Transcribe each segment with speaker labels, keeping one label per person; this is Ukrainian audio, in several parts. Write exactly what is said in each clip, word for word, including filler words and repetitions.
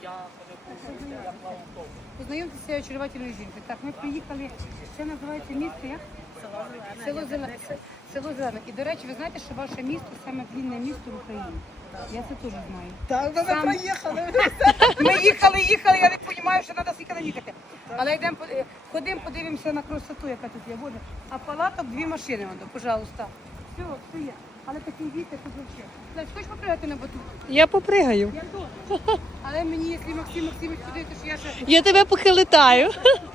Speaker 1: Познайомтеся з очаровательною жінкою. Так, ми приїхали, це називається місто, як? Село Зелене. Село Зелене. І, до речі, ви знаєте, що ваше місто саме длинне місто в Україні? Я це теж знаю.
Speaker 2: Так, ми
Speaker 1: Сам-
Speaker 2: проїхали.
Speaker 1: Ми їхали, їхали, я не розумію, що треба скільки їхати. Але йдемо, е, ходимо, подивимося на красоту, яка тут є. Боже, а палаток дві машини, воно, пожалуйста. Все, все є. Але такий вітер тут взагалі. Знаєш, хочеш попригати на батут?
Speaker 3: Я попригаю.
Speaker 1: Я теж. Але мені, якщо Максим Максимович туди, то що я ще...
Speaker 3: Я тебе поки летаю.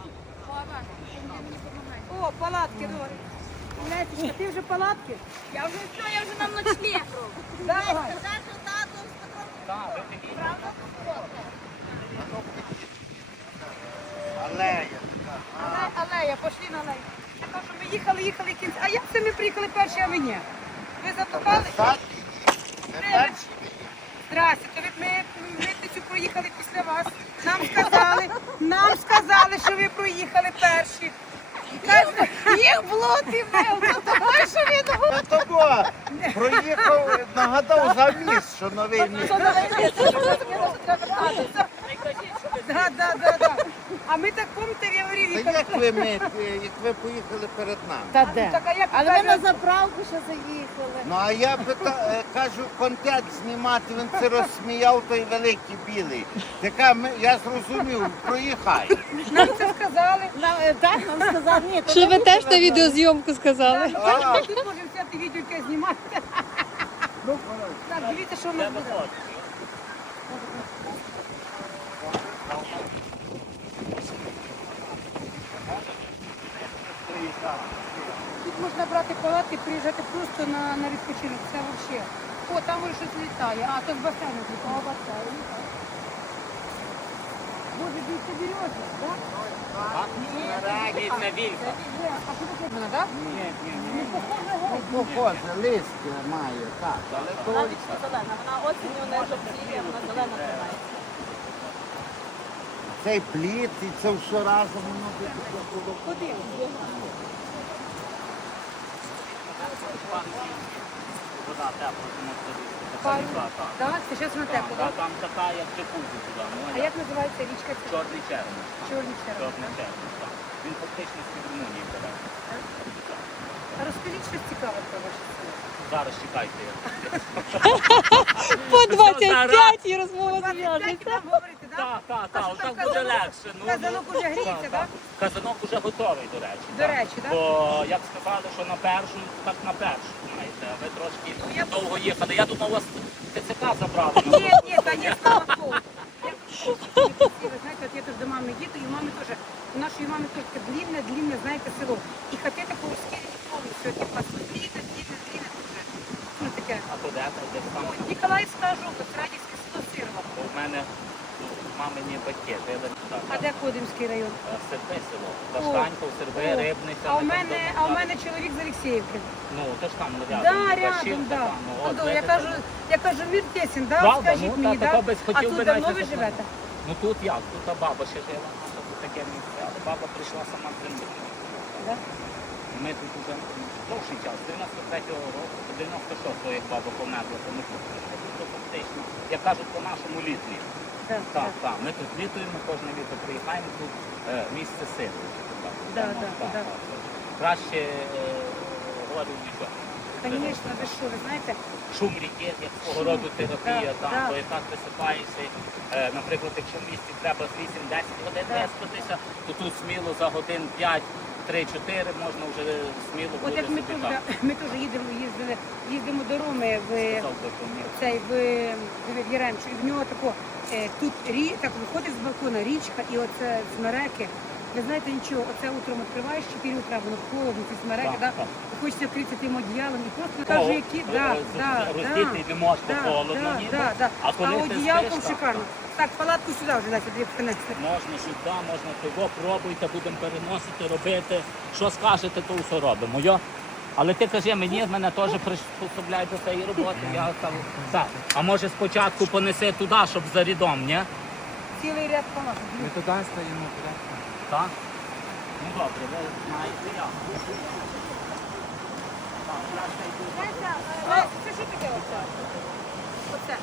Speaker 1: О, палатки, добре. Леточка, ти вже палатки?
Speaker 4: Я вже все, я вже нам ночлег роблю.
Speaker 1: Давай.
Speaker 4: Сказав, що тато з Петром. Правда?
Speaker 1: Але, алея, пошли на алею. Я кажу, що ми їхали, їхали кінці. А як це ми приїхали перші, а ви ні? Ви затопали? Здрасте, то ви ми митницю проїхали після вас. Нам сказали, нам сказали, що ви проїхали перші. І кажуть, їх було ти мел, то тобою, що він гуд.
Speaker 5: Та того проїхав, нагадав за міст, що новий міст.
Speaker 1: Да, да, да, да. А ми так пам'ятаємо, я говорю,
Speaker 5: Та
Speaker 1: їхали.
Speaker 5: як ви, ми, як ви поїхали перед нами?
Speaker 1: Та де? Так, а як
Speaker 2: Але ви на
Speaker 1: кажуть,
Speaker 2: заправку ще заїхали.
Speaker 5: Ну а я пита, е, кажу, контент знімати, він це розсміяв той великий білий. Така, ми- я зрозумів, проїхай.
Speaker 1: нам це сказали.
Speaker 2: Нам, е, так, нам сказав, ні, то
Speaker 3: Що
Speaker 2: не
Speaker 3: ви теж
Speaker 2: будемо
Speaker 3: на відеозйомку сказали?
Speaker 1: Ну, бачите, ми тут можемо взяти відео, яке знімати. Так, дивіться, що в нас буде. Тут можна брати палатки, приїжджати просто на, на відпочинок. Це взагалі. О, там вже щось літає. А, то з басейну літає. басейн. Боже, він це берете, так?
Speaker 5: Вілька.
Speaker 1: Є. А що таке вона, так? Не похоже геть.
Speaker 5: Похоже, лист має, так, але
Speaker 2: Вона
Speaker 5: то
Speaker 2: вічно зелена, вона осінню не жовтіє, вона зелена тримає.
Speaker 5: цей плід і це все разом воно буде було.
Speaker 1: Куди?
Speaker 6: Вода тепла, тому що
Speaker 1: Пару.
Speaker 6: так, так.
Speaker 1: Так, це зараз на тепло,
Speaker 6: Та
Speaker 1: так?
Speaker 6: Там така, як джакузі туди. Ну,
Speaker 1: А як називається річка? Це
Speaker 6: Чорний червоний.
Speaker 1: Чорний червоний.
Speaker 6: Чорний червоний, так. Він фактично з Румунії бере.
Speaker 1: А розкажіть щось цікаве про ваше село.
Speaker 6: Зараз чекайте.
Speaker 3: По двадцять п'ять і розмова
Speaker 1: Як
Speaker 3: зв'яжеться.
Speaker 1: нам говорити, так?
Speaker 6: Так, так,
Speaker 1: А
Speaker 6: так,
Speaker 1: що там
Speaker 6: так буде
Speaker 1: казанок?
Speaker 6: легше. Ну,
Speaker 1: Казанок
Speaker 6: ну,
Speaker 1: уже гріється, так?
Speaker 6: Казанок уже готовий, до речі.
Speaker 1: До речі, так?
Speaker 6: Бо, як сказали, що на першу, так на першу, знаєте, а ви трошки
Speaker 1: я-
Speaker 6: довго їхали. Я думав, вас ТЦК забрали.
Speaker 1: Ні, ні, та є слава Богу. Ви знаєте, от я теж до мами їду, і у мами теж, у нашої мами теж таке длинне, длинне, знаєте, село. І хотіти по розкидати повністю, типа, длинне, длинне, длинне дуже. Ну, таке.
Speaker 6: А то де, де сам?
Speaker 1: Ну, Ніколаївська жовтость, Радівське село Сирова.
Speaker 6: Бо в мене ну, мамині батьки жили так.
Speaker 1: А де Кодимський район?
Speaker 6: Серби село. Баштаньков, Серби,
Speaker 1: О,
Speaker 6: Рибниця.
Speaker 1: А у
Speaker 6: ми там
Speaker 1: мене,
Speaker 6: вдома,
Speaker 1: а у
Speaker 6: так.
Speaker 1: мене чоловік з Олексіївки.
Speaker 6: Ну, то ж там рядом.
Speaker 1: Да, рядом,
Speaker 6: Башівка
Speaker 1: да.
Speaker 6: там, ну,
Speaker 1: Ну,
Speaker 6: от,
Speaker 1: да, я
Speaker 6: знаєте,
Speaker 1: кажу,
Speaker 6: там.
Speaker 1: я кажу, мір тесен, да?
Speaker 6: Правда,
Speaker 1: Скажіть
Speaker 6: ну,
Speaker 1: мені,
Speaker 6: та,
Speaker 1: да?
Speaker 6: тако без
Speaker 1: А
Speaker 6: хотів
Speaker 1: тут
Speaker 6: би
Speaker 1: давно
Speaker 6: навіть
Speaker 1: ви
Speaker 6: не
Speaker 1: живете?
Speaker 6: Ну тут як? Тут та баба ще жила, наша тут таке місце, але баба прийшла сама з Криму.
Speaker 1: Да?
Speaker 6: Ми тут уже довший час, з дев'яносто третього року, до дев'яносто шостого, як баба померла, то ми тут ну, фактично, як кажуть, по-нашому літні.
Speaker 1: Так,
Speaker 6: Так, так, ми тут літуємо, кожне літо приїхаємо, тут е, місце сили. Так,
Speaker 1: Да,
Speaker 6: так,
Speaker 1: да,
Speaker 6: так,
Speaker 1: да.
Speaker 6: так. Краще е, говорю нічого.
Speaker 1: Звісно, ви що, ви знаєте?
Speaker 6: Шум ріки, як свого роду терапія,
Speaker 1: Так,
Speaker 6: там,
Speaker 1: так.
Speaker 6: бо і так висипаєшся. Е, наприклад, якщо в місті треба з вісім-десять годин
Speaker 1: Так.
Speaker 6: виспатися, то тут сміло за годин п'ять, три-чотири можна вже сміло
Speaker 1: От
Speaker 6: буде
Speaker 1: як ми
Speaker 6: собі
Speaker 1: тут,
Speaker 6: так.
Speaker 1: ми теж їдемо, їздили, їздимо до Роми в,
Speaker 6: Сказав би, то ні.
Speaker 1: цей, в, в Яремчу, і в нього тако, е, тут рі, так виходиш з балкона річка, і оце з Мереки. Ви знаєте нічого, оце утром відкриваєш, чотири утра, воно холодно, ці смереки,
Speaker 6: Так,
Speaker 1: да?
Speaker 6: так.
Speaker 1: І хочеться вкритися тим одіялом, і просто
Speaker 6: О,
Speaker 1: кажу, які,
Speaker 6: е,
Speaker 1: да,
Speaker 6: з-
Speaker 1: да,
Speaker 6: роздіти
Speaker 1: да,
Speaker 6: не можна,
Speaker 1: да,
Speaker 6: холодно,
Speaker 1: да,
Speaker 6: ніби.
Speaker 1: да, да.
Speaker 6: А коли ти
Speaker 1: одіялком
Speaker 6: спиш, так,
Speaker 1: шикарно. Так, палатку сюди вже дайте, дві принесли.
Speaker 6: Можна сюди, можна того, пробуйте, будемо переносити, робити. Що скажете, то все робимо. Йо? Але ти кажи мені, мене теж приспособляють до цієї роботи. Я там, так. А може спочатку понеси туди, щоб за рядом, ні?
Speaker 1: Цілий ряд палаток.
Speaker 7: Ми туди стоїмо, туди.
Speaker 6: Так? Ну добре, ви знаєте як.
Speaker 1: Лесь, це що таке оце? Оце.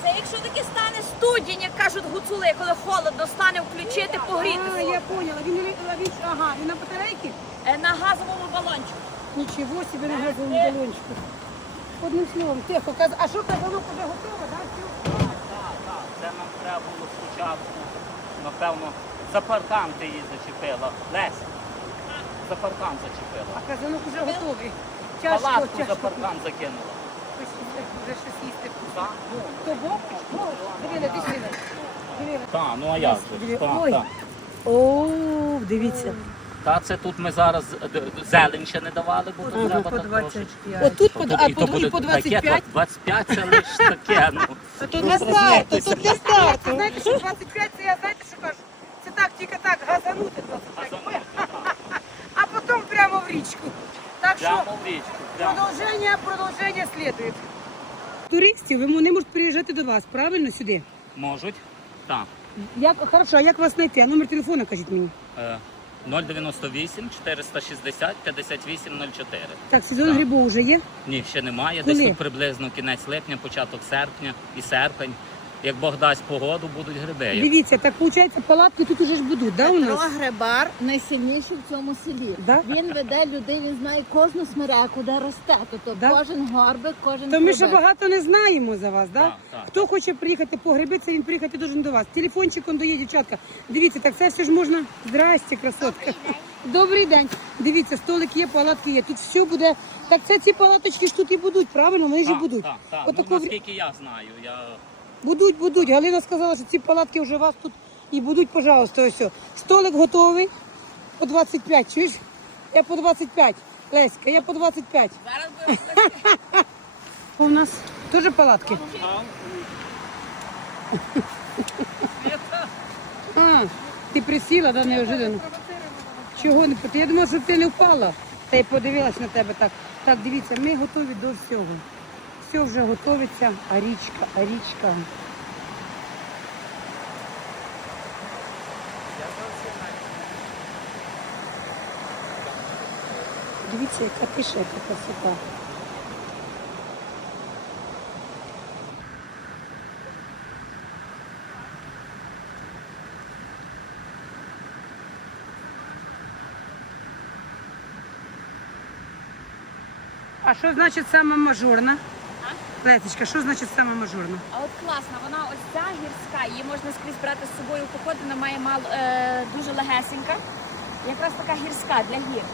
Speaker 4: Це якщо таки стане студінь, як кажуть гуцули, коли холодно стане, включити,
Speaker 1: А,
Speaker 4: погрітися.
Speaker 1: я поняла. Він, він, ага, він на батарейки?
Speaker 4: Е, На газовому балончику.
Speaker 1: Нічого собі на газовому балончику. Одним словом, тихо. Каз- А що казанок вже готово, так?
Speaker 6: Так, так, це нам треба було спочатку, напевно, за паркан ти її зачепила. Леся, за паркан зачепила.
Speaker 1: А казанок вже готовий. Тяжко,
Speaker 6: Палатку за
Speaker 1: тяжко.
Speaker 6: паркан закинула.
Speaker 1: Вже щось їсти.
Speaker 6: Так, ну,
Speaker 1: То бовка? Дивіться, дивіться. Дивіться.
Speaker 6: так, ну а як же? Так,
Speaker 1: Ой.
Speaker 6: так.
Speaker 1: О, дивіться.
Speaker 6: Та це тут ми зараз д- д- зелень ще не давали, бо тут треба
Speaker 1: по
Speaker 6: так
Speaker 1: двадцять
Speaker 6: трошечки.
Speaker 1: п'ять. Отут, по-
Speaker 6: Тут
Speaker 1: а
Speaker 6: і
Speaker 1: по,
Speaker 6: то
Speaker 1: і
Speaker 6: буде
Speaker 1: по
Speaker 6: таке,
Speaker 1: двадцять п'ять?
Speaker 6: то двадцять п'ять це лише таке, ну.
Speaker 3: То для старту, то для старту.
Speaker 1: Знаєте, що двадцять п'ять, це я знаєте, що кажу? Це так, тільки так, газанути двадцять п'ять. А потім прямо в річку. Так що
Speaker 6: Прямо в річку. прямо.
Speaker 1: продовження, продовження слідує. Туристів, вони можуть приїжджати до вас, правильно, сюди?
Speaker 6: Можуть? Так.
Speaker 1: Як, хорошо, а як вас знайти? А номер телефону кажіть мені.
Speaker 6: Е, нуль дев'яносто вісім чотириста шістдесят п'ятдесят вісім нуль чотири.
Speaker 1: Так, сезон
Speaker 6: Так.
Speaker 1: грибов вже є?
Speaker 6: Ні, ще немає.
Speaker 1: Коли?
Speaker 6: Десь тут приблизно кінець липня, початок серпня і серпень. Як Бог дасть погоду, будуть гриби. Як-
Speaker 1: Дивіться, так виходить, палатки тут уже ж будуть, да, у
Speaker 2: Петро
Speaker 1: нас?
Speaker 2: Грибар найсильніший в цьому селі.
Speaker 1: Да?
Speaker 2: Він веде людей, він знає кожну смереку, де росте. Тобто
Speaker 1: Да?
Speaker 2: кожен горбик, кожен
Speaker 1: То ми ще
Speaker 2: грибик.
Speaker 1: багато не знаємо за вас, да?
Speaker 6: Так, так.
Speaker 1: Хто хоче приїхати по гриби, це він приїхати должен до вас. Телефончиком доє, дівчатка. Дивіться, так це все ж можна. Здрасте, красотка. Добрий день. Дивіться, столик є, палатки є. Тут все буде. Так це ці палаточки ж тут і будуть, правильно? Вони ж і
Speaker 6: Так,
Speaker 1: будуть.
Speaker 6: так, так.
Speaker 1: Отако
Speaker 6: Ну,
Speaker 1: вр-
Speaker 6: наскільки я знаю, я
Speaker 1: Будуть, будуть. Галина сказала, що ці палатки вже у вас тут і будуть, пожалуйста, ось. Столик готовий по двадцять п'ять, чуєш? Я по двадцять п'ять. Леська, я по двадцять п'ять.
Speaker 4: Зараз будемо
Speaker 1: У нас теж палатки? А, ти присіла, да, неожиданно? Чого не пот- Я думала, що ти не впала. Та й подивилась на тебе так. Так, дивіться, ми готові до всього. Все вже готовиться, а річка, а річка. Дивіться, яка тиша, яка красота. А що значить сама мажорна? Лесечка, що значить сама мажорна?
Speaker 4: А от класна, вона ось ця гірська, її можна скрізь брати з собою в поход, вона має мало, е, дуже легесенька. Якраз така гірська для гір.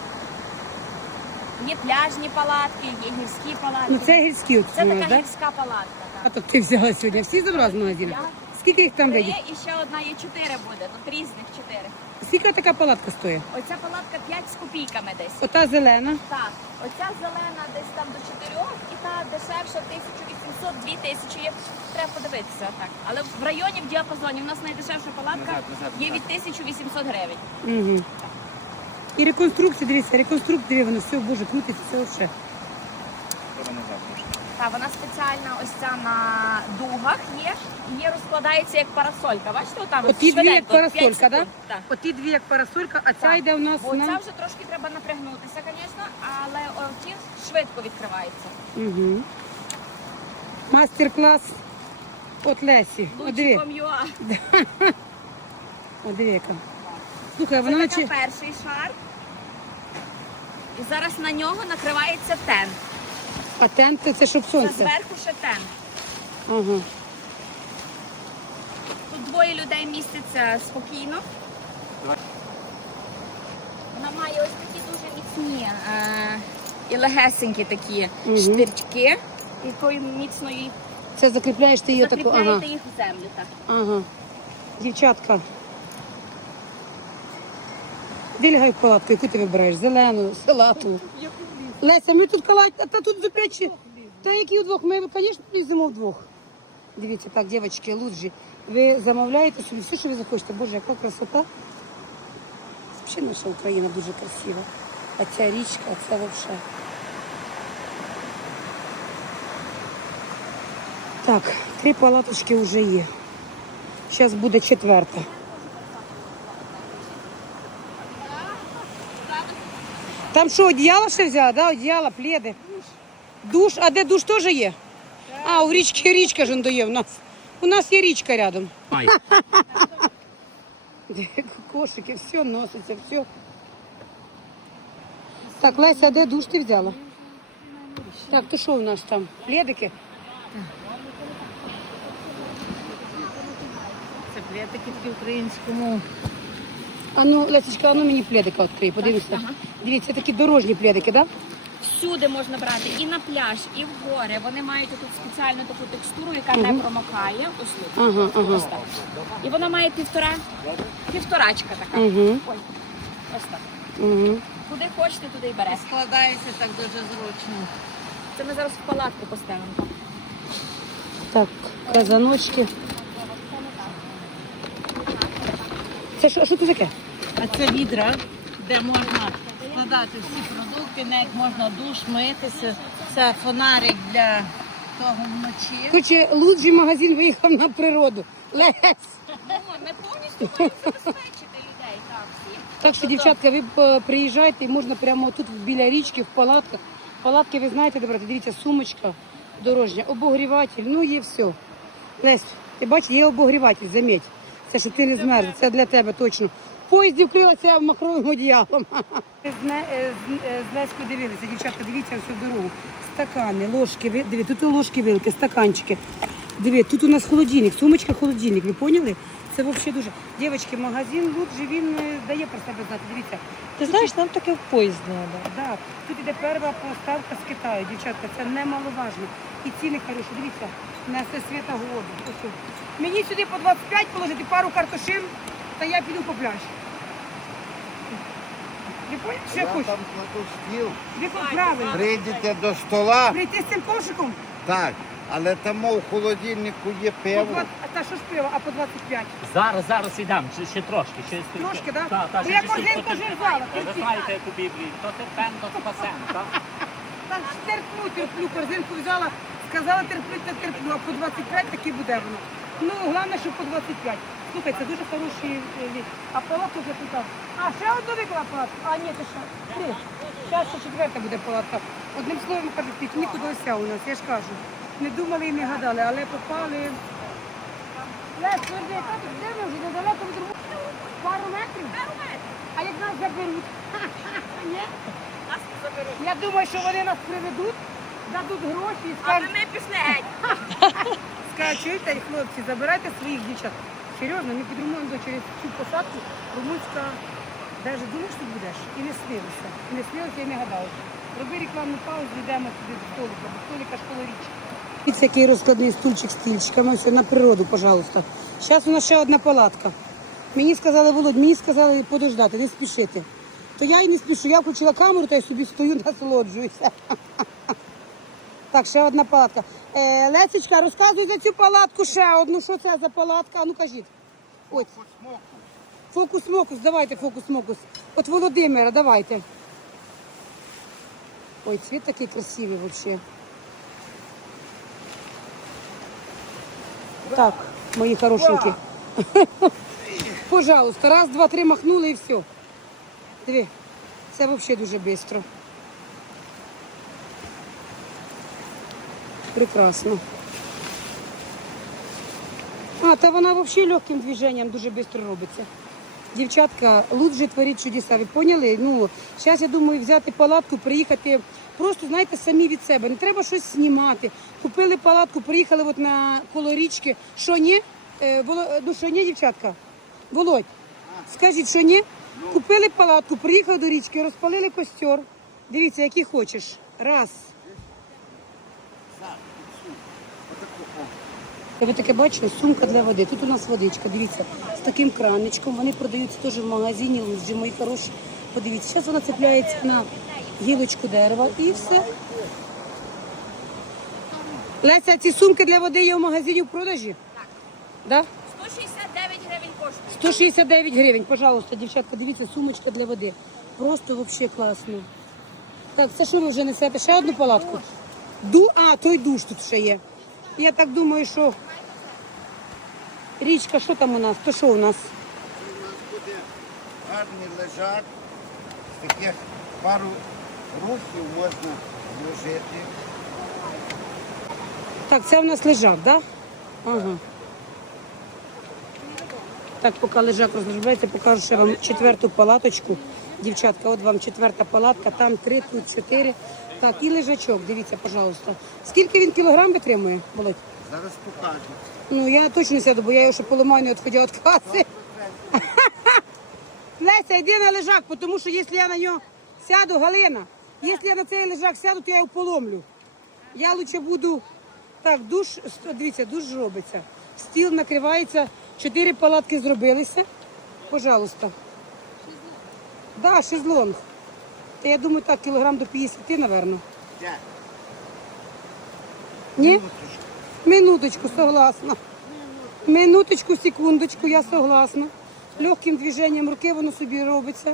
Speaker 4: Є пляжні палатки, є гірські палатки.
Speaker 1: Ну це гірські от
Speaker 4: Це
Speaker 1: у нас,
Speaker 4: така
Speaker 1: да?
Speaker 4: гірська палатка.
Speaker 1: А то ти взяла сьогодні. Всі забрала з магазину?
Speaker 4: Я.
Speaker 1: Скільки їх там
Speaker 4: Три
Speaker 1: видів?
Speaker 4: і ще одна є чотири буде, тут різних чотири.
Speaker 1: Скільки така палатка стоїть?
Speaker 4: Оця палатка п'ять з копійками десь.
Speaker 1: Ота зелена.
Speaker 4: Так, оця зелена десь там до чотирьох і та дешевша тисяча вісімсот - дві тисячі. Є, треба подивитися так. Але в районі в діапазоні в нас найдешевша палатка
Speaker 6: Назад, назад,
Speaker 4: є
Speaker 6: назад.
Speaker 4: від тисячі вісімсот гривень.
Speaker 1: Угу. І реконструкція, дивіться, реконструкція, диви, воно все, боже, крутиться, все все.
Speaker 4: Так, вона спеціальна ось ця на дугах є. І є, розкладається як парасолька. Бачите, отам
Speaker 1: Оті дві як
Speaker 4: швиденько, п'ять
Speaker 1: парасолька, да?
Speaker 4: секунд. Так.
Speaker 1: Оті дві як парасолька, а ця
Speaker 4: Так.
Speaker 1: йде у нас
Speaker 4: Бо
Speaker 1: на...
Speaker 4: ця вже трошки треба напрягнутися, звісно, але оті швидко відкриваються.
Speaker 1: Угу. Мастер-клас от Лесі. О, диви,
Speaker 4: Лучиком ЮА.
Speaker 1: о, диви яка. Слухай,
Speaker 4: Це
Speaker 1: вона
Speaker 4: така
Speaker 1: наче...
Speaker 4: перший шар. І зараз на нього накривається тент.
Speaker 1: А тент це щоб
Speaker 4: Це
Speaker 1: сонце.
Speaker 4: зверху ще тент.
Speaker 1: Ага.
Speaker 4: Тут двоє людей містяться спокійно. Вона має ось такі дуже міцні е- і легесенькі такі
Speaker 1: Мгм.
Speaker 4: штирчки, якою міцно її
Speaker 1: Це закріпляєш ти її таку,
Speaker 4: закріпляєте
Speaker 1: ага.
Speaker 4: їх в землю. Так.
Speaker 1: Ага. Дівчатка. Вільгай палатку, яку ти вибираєш? Зелену, салату. Леся, ми тут калать, а та тут запрячі. Та які вдвох? Ми, звісно, їздимо вдвох. Дивіться, так, дівчатки, луджі. Ви замовляєте собі все, що ви захочете. Боже, яка красота. Взагалі наша Україна дуже красива. А ця річка, це взагалі. Так, три палаточки вже є. Зараз буде четверта. Там що, одіяло ще взяла, да? Одіяло, пледи. Душ, а де душ теж є? А, у річки річка ж он дає в нас. У нас є річка рядом.
Speaker 6: Ай.
Speaker 1: Кошики, все носиться, все. Так, Леся, де душ ти взяла? Так, то що у нас там? Пледики?
Speaker 3: Це плетики такі українському.
Speaker 1: А ну, Лесечка, а ну мені пледика відкрий, подивися. Дивіться, такі дорожні пледики, так? Да?
Speaker 4: Всюди можна брати, і на пляж, і в гори. Вони мають тут спеціальну таку текстуру, яка не промокає. Ось тут.
Speaker 1: Ага, ага.
Speaker 4: Ось так. І вона має півтора, півторачка така.
Speaker 1: Угу.
Speaker 4: Ой, ось так.
Speaker 1: Угу.
Speaker 4: Куди хочете, туди й берете.
Speaker 3: Складається так дуже зручно.
Speaker 4: Це ми зараз в палатку поставимо.
Speaker 1: Так, казаночки. Це що, що це таке?
Speaker 3: А це відра, де можна складати всі продукти, навіть можна душ митися. Це фонарик для того вночі.
Speaker 1: Короче, лучший магазин виїхав на природу. Лесь.
Speaker 4: Ну, ми повністю маємо забезпечити людей. Так, всі.
Speaker 1: Так що, дівчатка, ви е, приїжджайте і можна прямо тут біля річки, в палатках. Палатки, ви знаєте, де брати, дивіться, сумочка дорожня, обогріватель, ну є все. Лесь, ти бачиш, є обогріватель, заміть. Це щоб ти не змерз, це для тебе точно. В поїзді вкрилася махровим одіялом. З, Не- е, з, е, з Леською дивилися, дівчатка, дивіться всю дорогу. Стакани, ложки, ви- диви, тут ложки, вилки, стаканчики. Диви, тут у нас холодильник, сумочка, холодильник, ви поняли? Це взагалі дуже. Дівчатки, магазин Луджі, він е, дає про себе знати, дивіться.
Speaker 3: Ти знаєш, нам таке в поїзд треба.
Speaker 1: Да, тут іде перша поставка з Китаю, дівчатка, це немаловажно. І ціни хороші, дивіться, на все світа голоду. Ось ось. Мені сюди по двадцять п'ять положити пару картошин, та я піду по пляж. Ви поняли, що я
Speaker 5: Я
Speaker 1: хочу?
Speaker 5: там кладу стіл.
Speaker 1: Ви правильно.
Speaker 5: Прийдете до стола,
Speaker 1: Прийти з цим кошиком,
Speaker 5: так, але там в холодильнику є
Speaker 1: по
Speaker 5: пиво.
Speaker 1: двадцять, а та що ж пиво, а по двадцять п'ять.
Speaker 6: Зараз, зараз ідемо, ще, ще трошки. Ще,
Speaker 1: Трошки, да?
Speaker 6: Так, так,
Speaker 1: Бо
Speaker 6: ще
Speaker 1: я
Speaker 6: чуть-чуть,
Speaker 1: кожен-
Speaker 6: то
Speaker 1: кожен
Speaker 6: терпіть.
Speaker 1: зала,
Speaker 6: Ви
Speaker 1: терпіть.
Speaker 6: знаєте, як у Біблії, то терпен, то спасен, так?
Speaker 1: Так, терплю, терплю, корзинку взяла, сказала терплю, та терплю, а по двадцять п'ять таки буде воно. Ну, головне, що по двадцять п'ять. Слухай, це дуже хороші е, лі- А палатку вже тут. А, ще одну виклала палатку? А, ні, це ще. Три. Зараз ще четверта буде палатка. Одним словом, кажуть, пікнік удався у нас, я ж кажу. Не думали і не гадали, але попали. Лес, тверди, яка тут де ми вже недалеко від рву? Пару метрів?
Speaker 4: Пару метрів.
Speaker 1: А як нас заберуть? Ні?
Speaker 4: Нас не заберуть.
Speaker 1: Я думаю, що вони нас приведуть, дадуть гроші і
Speaker 4: Але
Speaker 1: скажуть,
Speaker 4: ми пішли геть.
Speaker 1: скажуть, чуєте, хлопці, забирайте своїх дівчат. Серйозно, ми підрумуємо до через цю посадку. Румунська, навіть думаєш, що будеш? І не снилося. І не снилося, і не гадали. Роби рекламну паузу, йдемо туди до столика. До столика школоріч. Дивіться, який розкладний стульчик з стільчиками. Все, на природу, пожалуйста. Зараз у нас ще одна палатка. Мені сказали, Володь, мені сказали подождати, не спішити. То я і не спішу. Я включила камеру та й собі стою, насолоджуюся. Так, ще одна палатка. Е, Лесечка, розказуй за цю палатку ще одну. Що це за палатка? А ну кажіть. Ось. Фокус-мокус, давайте фокус-мокус. От Володимира, давайте. Ой, цвіт такий красивий взагалі. Так, мої хорошенькі. Пожалуйста, раз, два, три махнули і все. Диви, це взагалі дуже швидко. Прекрасно. А, та вона взагалі легким движенням дуже швидко робиться. Дівчатка, Луджі творить чудеса, ви поняли? Ну, зараз я думаю взяти палатку, приїхати, просто, знаєте, самі від себе. Не треба щось знімати. Купили палатку, приїхали от на коло річки. Що ні? Е, Воло- ну що ні, дівчатка? Володь, скажіть, що ні? Купили палатку, приїхали до річки, розпалили костер. Дивіться, який хочеш. Раз. Ви таке бачили? Сумка для води. Тут у нас водичка, дивіться, з таким краничком. Вони продаються теж в магазині Луджі, мої хороші. Подивіться, зараз вона цепляється на гілочку дерева і все. Леся, ці сумки для води є в магазині в продажі?
Speaker 4: Так.
Speaker 1: Да?
Speaker 4: сто шістдесят дев'ять гривень коштує.
Speaker 1: сто шістдесят дев'ять гривень, пожалуйста, дівчатка, дивіться, сумочка для води. Просто взагалі класно. Так, це що ви вже несете? Ще одну палатку? Ду... А, той душ тут ще є. Я так думаю, що річка, що там у нас? То що у нас?
Speaker 5: У нас буде гарний лежак. З таких пару рухів можна вложити.
Speaker 1: Так, це у нас лежак, так? Да? Ага. Так, поки лежак розробляється, покажу ще вам четверту палаточку. Дівчатка, от вам четверта палатка, там три, тут чотири. Так, і лежачок, дивіться, пожалуйста. Скільки він кілограм витримує, Володь?
Speaker 5: Зараз покажу.
Speaker 1: Ну, я точно не сяду, бо я його ще поламаю, не відходя від каси. Леся, йди на лежак, тому що якщо я на нього сяду, Галина, якщо я на цей лежак сяду, то я його поломлю. Я лучше буду... Так, душ, дивіться, душ робиться. Стіл накривається, чотири палатки зробилися. Пожалуйста. Да, шезлонг. Та я думаю, так, кілограм до п'ятдесят, напевно.
Speaker 5: Де?
Speaker 1: Ні? Минуточку, согласна. Минуточку, секундочку, я согласна. Легким движенням руки воно собі робиться.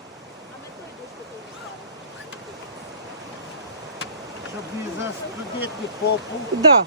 Speaker 5: Щоб не застудити попу.
Speaker 1: Да.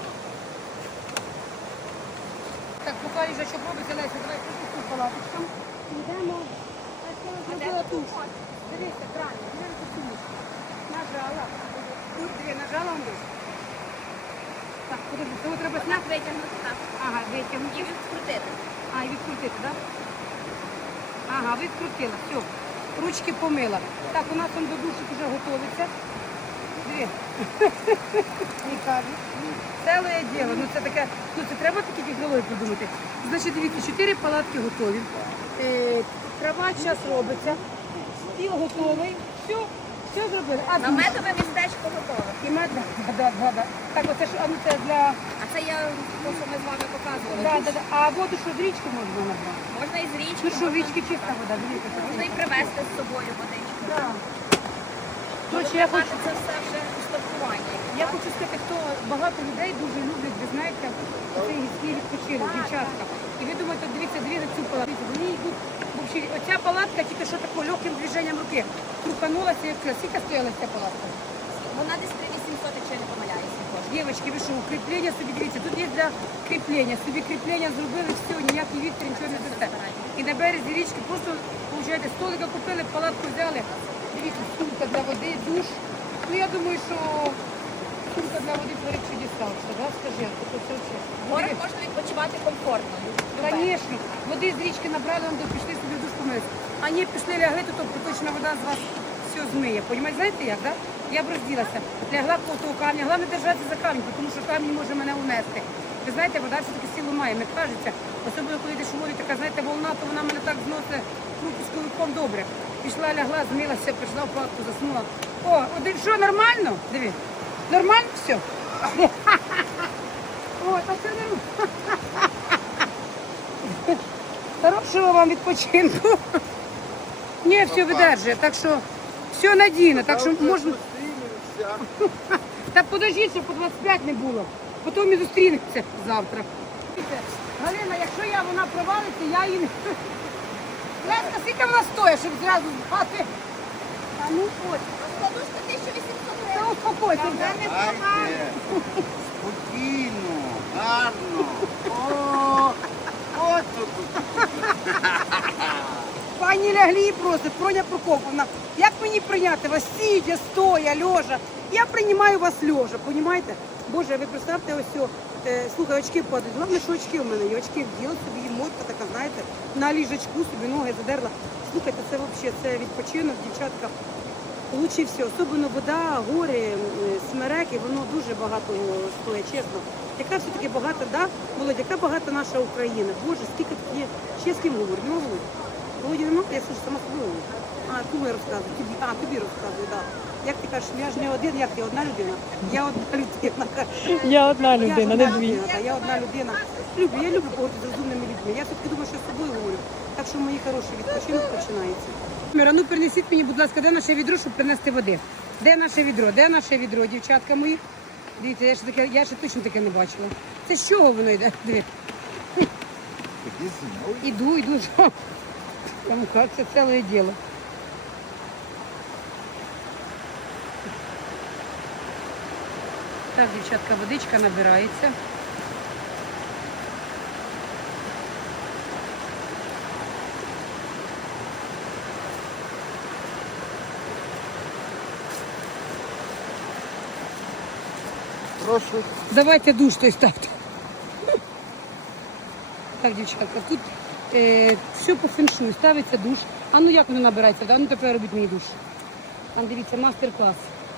Speaker 1: Так, поки їжачок робиться, Леся, давай тут палаточкам. Йдемо. Зробила туш. Дивіться, правильно, дивіться туш. Нажала. Тут дві, нажала он десь. Так, подожди, того треба
Speaker 4: Так,
Speaker 1: зняти.
Speaker 4: витягнути так.
Speaker 1: Ага, витягнути.
Speaker 4: І відкрутити.
Speaker 1: А, і відкрутити, так? Да? Ага, відкрутила, все. Ручки помила. Так, у нас он до душик вже готовиться. Дві. Не кажу. Ціле діло. Ну це таке, ну це треба такі технології придумати. Значить, дивіться, чотири палатки готові. Е, трава час робиться. Стіл готовий. Все, все зробили. А душ?
Speaker 4: Наметове містечко готове.
Speaker 1: І мед, да, да, да, да. Так, оце ж, а ну це для...
Speaker 4: А це я то, що ми з вами показували.
Speaker 1: Да, да, да. А воду що, з річки можна набрати?
Speaker 4: Можна і з річки,
Speaker 1: Ну що, в
Speaker 4: можна,
Speaker 1: річки чиста вода, дивіться.
Speaker 4: можна і привезти з собою водичку.
Speaker 1: Да. Короче,
Speaker 4: Можна
Speaker 1: я хочу,
Speaker 4: мати це все вже устаткування.
Speaker 1: я хочу сказати, хто багато людей дуже люблять, ви знаєте, цей гірський відпочинок, дівчатка. І ви думаєте, дивіться, дві на цю палатку. Вони йдуть, взагалі, оця палатка тільки що такою легким движенням руки крупанулася і відкрила. Скільки стояла ця палатка?
Speaker 4: Вона десь три вісімсот, якщо я не помиляюся. коштує.
Speaker 1: Дівчатки, ви що, укріплення собі, дивіться, тут є для кріплення. Собі кріплення зробили, все, ніякий вітер, нічого не дасте. І на березі річки просто, виходить, столика купили, палатку взяли. Дивіться, сумка для води, душ. Ну, я думаю, що сумка для води творить чудеса. Що, да? Скажи, а то це все.
Speaker 4: В горах можна відпочивати комфортно.
Speaker 1: Звісно, води з річки набрали, вам пішли собі в душ помилися. А ні, пішли лягли, то проточна вода з вас все змиє. Понімаєте, знаєте як, да? Я б розділася. Лягла коло того камня. Головне держатися за камінь, тому що камінь може мене унести. Ви знаєте, вода все-таки силу має, мені кажеться. Особливо, коли йдеш у морі, така, знаєте, волна, то вона мене так зносить ну, пісковиком добре. Пішла, лягла, змилася, прийшла в палатку, заснула. О, один, що, нормально? Диви. Нормально все? О, та все нормально. Хорошого вам відпочинку. Ні, все видержує, так що все надійно, так що можна... Так подождіть, щоб по двадцять п'ять не було. Потім ми зустрінемося завтра. Галина, якщо я вона провалиться, я її не... Леска, скільки вона стоїть, щоб зразу збати? А ну ось.
Speaker 4: Подушка тисяча вісімсот
Speaker 1: Та успокойся.
Speaker 5: Дайте. Спокійно, гарно. О, от тут.
Speaker 1: Пані лягли і просить, Проня Прокоповна, як мені прийняти вас сидя, стоя, лежа? Я приймаю вас лежа, понімаєте? Боже, ви представте ось цього, е, слухай, очки падають. Головне, що очки у мене є. Очки вділа собі, і мотка така, знаєте, на ліжечку собі ноги задерла. Слухайте, це взагалі, це відпочинок, дівчатка. Лучше все, особливо вода, гори, е, смереки, воно дуже багато стоїть, чесно. Яка все-таки багата, да? Володя, яка багата наша Україна? Боже, скільки тут є. Ще з ким говорю? Не можу. Володі нема? Я слушаю, сама собі говорю. А, кому я розказую? Тобі, а, тобі розказую, так. Да. Як ти кажеш, я ж не один, як ти одна людина? Я одна людина.
Speaker 7: Я одна
Speaker 1: Я ж
Speaker 7: людина,
Speaker 1: одна
Speaker 7: не дві.
Speaker 1: людина, та, я одна людина. Люблю, я люблю поговорити з розумними людьми. Я все-таки думаю, що з тобою говорю. Так що, мої хороші, відпочинок починається. Міра, ну принесіть мені, будь ласка, де наше відро, щоб принести води? Де наше відро? Де наше відро, дівчатка мої? Дивіться, я ще, таке, я ще точно таке не бачила. Це з чого воно йде? Диви. Іду, іду, що? Там як це ціле діло. Так, дівчатка, водичка набирається.
Speaker 5: Прошу.
Speaker 1: Давайте душ той ставте. Так, дівчатка, тут е, все по феншую. Ставиться душ. А ну як воно набирається? А ну тепер робіть мені душ. Там дивіться, мастер-клас.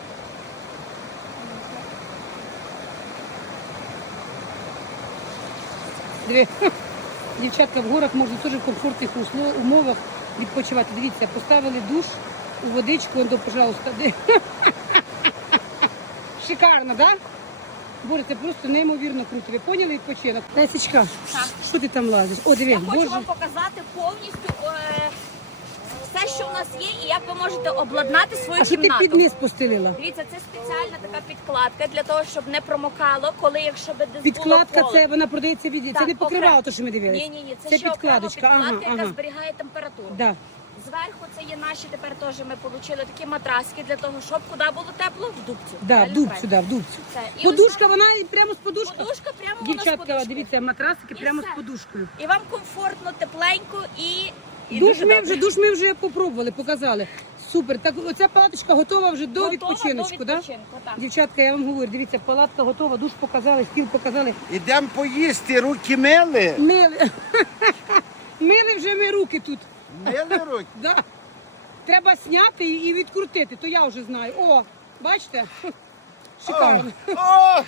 Speaker 1: Диви. Дівчатка, в горах можна теж в комфортних услов- умовах відпочивати. Дивіться, поставили душ у водичку, до, пожалуйста. Де- Шикарно, так? Да? Боже, це просто неймовірно круто. Ви поняли відпочинок? Лесечка, що ти там лазиш? О, диви,
Speaker 4: Я хочу
Speaker 1: боже.
Speaker 4: вам показати повністю е, все, що в нас є, і як ви можете обладнати свою
Speaker 1: А що ти
Speaker 4: кімнату.
Speaker 1: під низ постелила?
Speaker 4: Дивіться, це спеціальна така підкладка для того, щоб не промокало, коли якщо би десь
Speaker 1: Підкладка,
Speaker 4: було
Speaker 1: це вона продається від... Це
Speaker 4: Так,
Speaker 1: не покривало,
Speaker 4: окремо.
Speaker 1: то, що ми дивилися.
Speaker 4: Ні, ні, ні, це,
Speaker 1: Це
Speaker 4: ще окрема
Speaker 1: підкладочка,
Speaker 4: підкладка,
Speaker 1: ага,
Speaker 4: яка
Speaker 1: ага.
Speaker 4: зберігає температуру.
Speaker 1: Да.
Speaker 4: Зверху це є наші, тепер теж ми отримали такі матраски для того, щоб куди було тепло, в дубцю.
Speaker 1: Да, в
Speaker 4: Правильно,
Speaker 1: дубцю,
Speaker 4: правильно.
Speaker 1: да, в дубцю.
Speaker 4: Це. І
Speaker 1: Подушка, вона і прямо з подушкою.
Speaker 4: Подушка прямо воно з
Speaker 1: Дівчатка,
Speaker 4: подушкою.
Speaker 1: дивіться, матрасики
Speaker 4: І
Speaker 1: прямо
Speaker 4: все.
Speaker 1: з подушкою.
Speaker 4: І вам комфортно, тепленько і, і
Speaker 1: Душ
Speaker 4: дуже
Speaker 1: ми
Speaker 4: добре.
Speaker 1: вже, душ ми вже попробували, показали. Супер. Так оця палаточка готова вже до
Speaker 4: Готова
Speaker 1: відпочиночку,
Speaker 4: до
Speaker 1: да?
Speaker 4: відпочинку, так?
Speaker 1: Дівчатка, я вам говорю, дивіться, палатка готова, душ показали, стіл показали.
Speaker 5: Ідемо поїсти, руки мили.
Speaker 1: Мили. Мили вже ми руки тут.
Speaker 5: Мили руки.
Speaker 1: Да. Треба зняти і і відкрутити, то я вже знаю. О, бачите? Шикарно.
Speaker 5: О!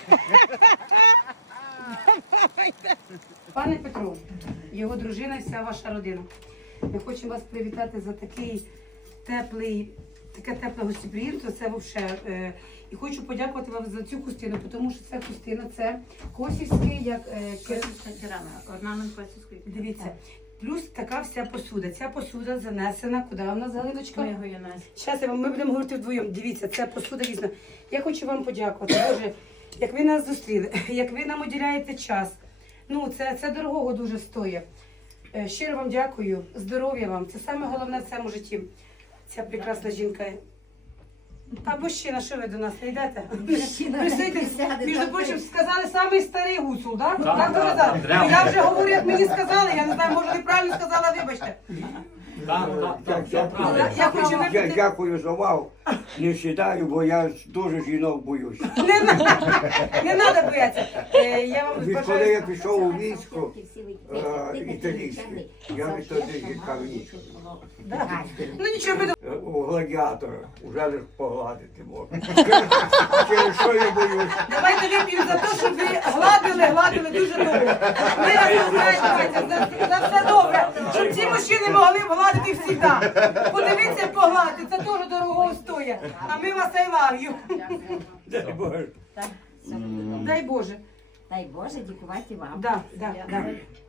Speaker 1: Пане Петро, його дружина, вся ваша родина. Ми хочемо вас привітати за такий теплий, таке тепле гостеприємство. Це взагалі. Е, і хочу подякувати вам за цю хустину, тому що ця хустина це косівський, як е, кер-
Speaker 3: Орнамент косівської.
Speaker 1: Дивіться. Плюс така вся посуда. Ця посуда занесена. Куди вона Галиночка?
Speaker 3: Ми його є нас.
Speaker 1: Зараз ми будемо говорити вдвоєм. Дивіться, це посуда дійсно. Я хочу вам подякувати. Боже, як ви нас зустріли, як ви нам уділяєте час. Ну, це, це дорогого дуже стоїть. Е, Щиро вам дякую, здоров'я вам. Це саме головне в цьому житті. Ця прекрасна жінка. А мужчина, що ви до нас не йдете? Присуйтесь, між прочим, сказали самий старий гуцул, так? Да? Так сказали. Ну, я вже говорю, як мені сказали, я не знаю, може неправильно сказала, вибачте.
Speaker 6: Так, так, так, все
Speaker 1: Я,
Speaker 6: правильно.
Speaker 1: я хочу
Speaker 7: Я
Speaker 1: випити.
Speaker 7: дякую за увагу. Не сідаю, бо я дуже жінок боюся.
Speaker 1: Не, на- не треба боятися. Е, я вам
Speaker 7: Відколи я
Speaker 1: бажаю.
Speaker 7: пішов у військо е, італійське, я відтоді жінкам нічого.
Speaker 1: Ну нічого, ми
Speaker 7: Е, У гладіатора вже лиш погладити можна. Через що я боюсь?
Speaker 1: давайте вип'ємо за те, щоб ви гладили, гладили дуже добре. Ми вас знаєте, за, за все добре. Щоб ці мужчини могли б гладити завжди. Подивіться, погладити, це теж дорого стоїть. А ми вас I love you.
Speaker 7: Дай Боже.
Speaker 1: Дай Боже.
Speaker 8: Дай Боже, дякувати вам.
Speaker 1: Да, да, да.